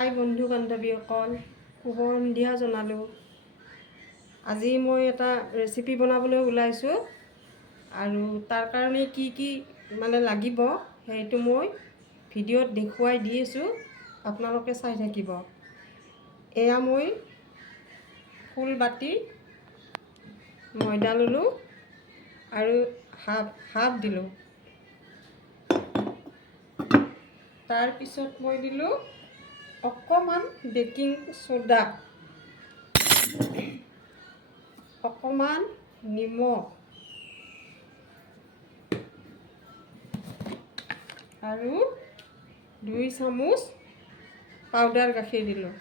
হাই বন্ধু বান্ধৱীসকল, শুভ সন্ধিয়া জনালোঁ। আজি মই এটা ৰেচিপি বনাবলৈ ওলাইছোঁ আৰু তাৰ কাৰণে কি লাগিব সেইটো মই ভিডিঅ'ত দেখুৱাই দি আছোঁ, আপোনালোকে চাই থাকিব। এয়া মই ফুল বাটি ময়দা ল'লোঁ আৰু হাফ দিলোঁ। তাৰপিছত মই দিলোঁ অকণমান বেকিং সোডা, অকণমান নিমখ আৰু 2 চামুচ পাউডাৰ গাখীৰ দিলোঁ।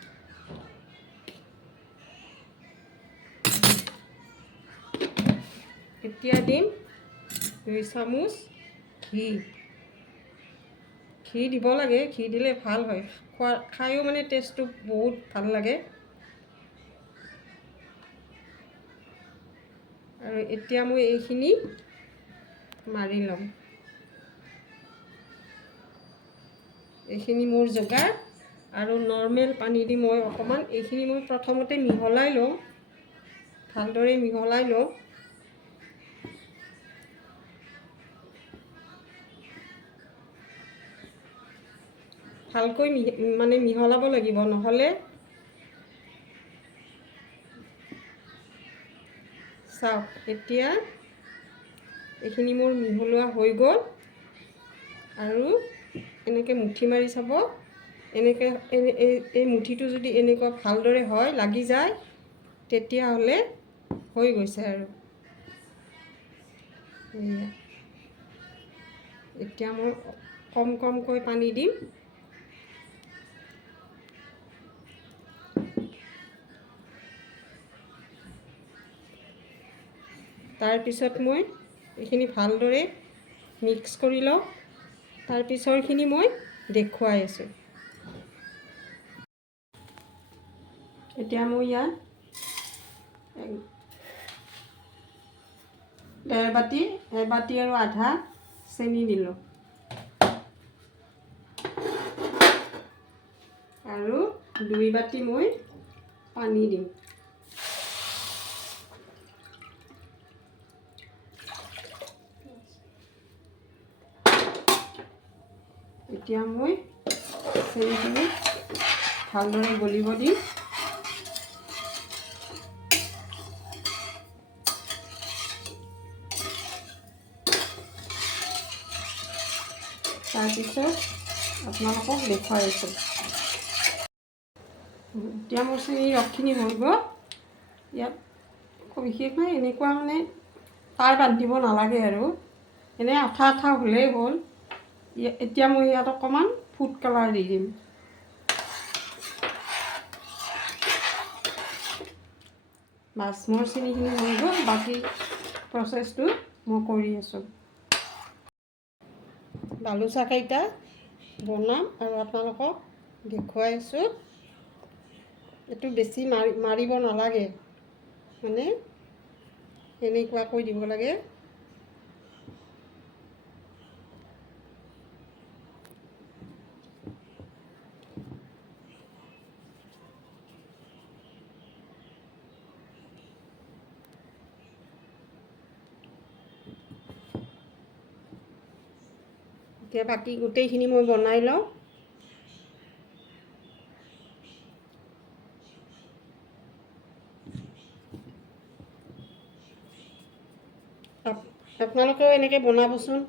এতিয়া দিম 2 চামুচ ঘি দিব লাগে, ঘি দিলে ভাল হয়, খায়ো মানে টেষ্টটো বহুত ভাল লাগে। আৰু এতিয়া মই এইখিনি মাৰি ল'ম। এইখিনি মোৰ যোগাৰ। আৰু নৰ্মেল পানী দি মই অকণমান এইখিনি মই প্ৰথমতে মিহলাই লওঁ, ভালদৰে মিহলাই লওঁ। ভালকৈ মানে মিহলাব লাগিব, নহ'লে চাওক এতিয়া এইখিনি মোৰ মিহলোৱা হৈ গ'ল। আৰু এনেকৈ মুঠি মাৰি চাব, এনেকৈ এই মুঠিটো যদি এনেকুৱা ভালদৰে হয়, লাগি যায়, তেতিয়াহ'লে হৈ গৈছে। আৰু এতিয়া মই কমকৈ পানী দিম। তাৰপিছত মই এইখিনি ভালদৰে মিক্স কৰি লওঁ। তাৰপিছৰখিনি মই দেখুৱাই আছোঁ। এতিয়া মই ইয়াত 1.5 বাটি, 1 বাটি আৰু আধা চেনি দিলোঁ আৰু 2 বাটি মই পানী দিম। এতিয়া মই চেনিখিনি ভালদৰে গলিব দিম। তাৰপিছত আপোনালোকক দেখুৱাই আছোঁ। এতিয়া মোৰ চেনিৰ ৰসখিনি হৈ গ'ল। ইয়াত বিশেষ নাই, এনেকুৱা মানে তাৰ বান্ধিব নালাগে আৰু এনেই আঠা হ'লেই হ'ল। এতিয়া মই ইয়াত অকণমান ফুড কালাৰ দি দিম। বাছ মোৰ চেনিখিনি হৈ গ'ল, বাকী প্ৰচেছটো মই কৰি আছোঁ। বালুচাকেইটা বনাম আৰু আপোনালোকক দেখুৱাই আছোঁ। এইটো বেছি মাৰিব নালাগে, মানে এনেকুৱাকৈ দিব লাগে। এতিয়া বাকী গোটেইখিনি মই বনাই লওঁ। আপোনালোকেও এনেকৈ বনাবচোন।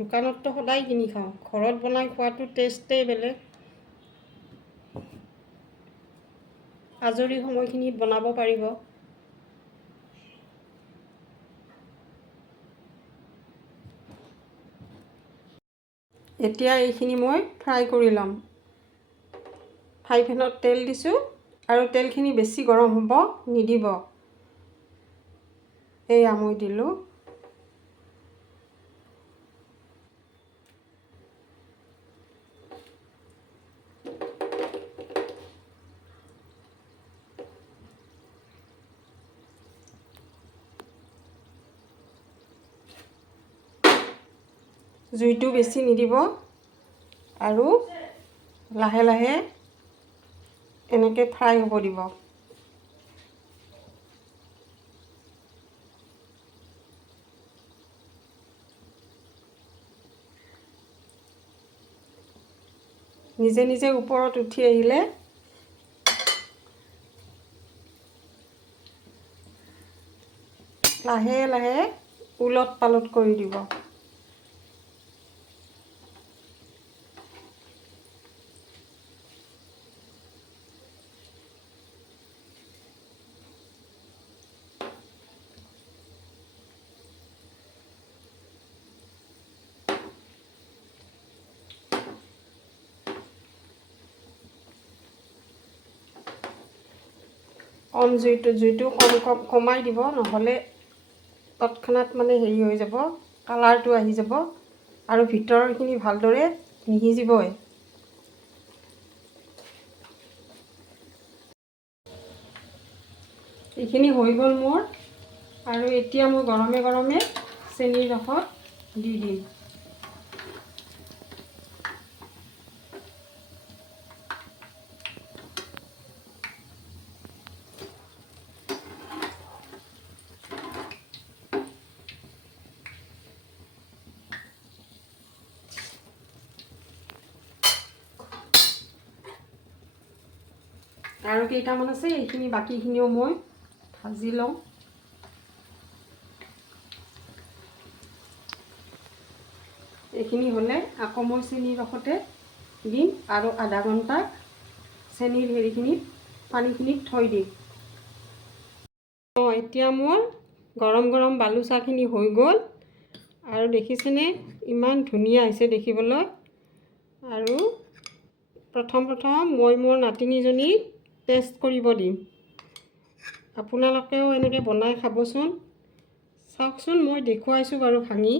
দোকানততো সদায় কিনি খাওঁ, ঘৰত বনাই খোৱাটো টেষ্টেই বেলেগ। আজৰি সময়খিনিত বনাব পাৰিব। এতিয়া এইখিনি মই ফ্ৰাই কৰি ল'ম। ফ্ৰাই পেনত তেল দিছোঁ আৰু তেলখিনি বেছি গৰম হ'ব নিদিব। এয়া মই দিলোঁ। জুইটো বেছি নিদিব আৰু লাহে লাহে এনেকৈ ফ্ৰাই হ'ব দিব। নিজে নিজে ওপৰত উঠি আহিলে লাহে লাহে উলট পালট কৰি দিব। কম জুইটো কমাই দিব, নহ'লে তৎক্ষণাত মানে হেৰি হৈ যাব, কালাৰটো আহি যাব আৰু ভিতৰৰখিনি ভালদৰে নিসিজিবই। এইখিনি হৈ গ'ল মোৰ, আৰু এতিয়া মই গৰমে গৰমে চেনিৰ ৰসত দি দিম। আৰু কেইটামান আছে, এইখিনি বাকীখিনিও মই ভাজি লওঁ। এইখিনি হ'লে আকৌ মই চেনিৰ ৰসতে দিম আৰু আধা ঘণ্টা চেনিৰ হেৰিখিনিত পানীখিনিত থৈ দিম। এতিয়া মোৰ গৰম গৰম বালুচাখিনি হৈ গ'ল, আৰু দেখিছেনে ইমান ধুনীয়া হৈছে দেখিবলৈ। আৰু প্ৰথম মই মোৰ নাতিনীজনীক টেষ্ট কৰিব দিম। আপোনালোকেও এনেকৈ বনাই খাবচোন। চাওকচোন, মই দেখুৱাইছোঁ বাৰু ভাঙি,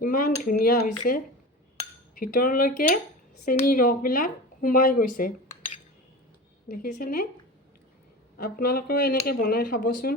ইমান ধুনীয়া হৈছে, ভিতৰলৈকে চেনিৰ ৰসবিলাক সোমাই গৈছে, দেখিছেনে? আপোনালোকেও এনেকৈ বনাই খাবচোন।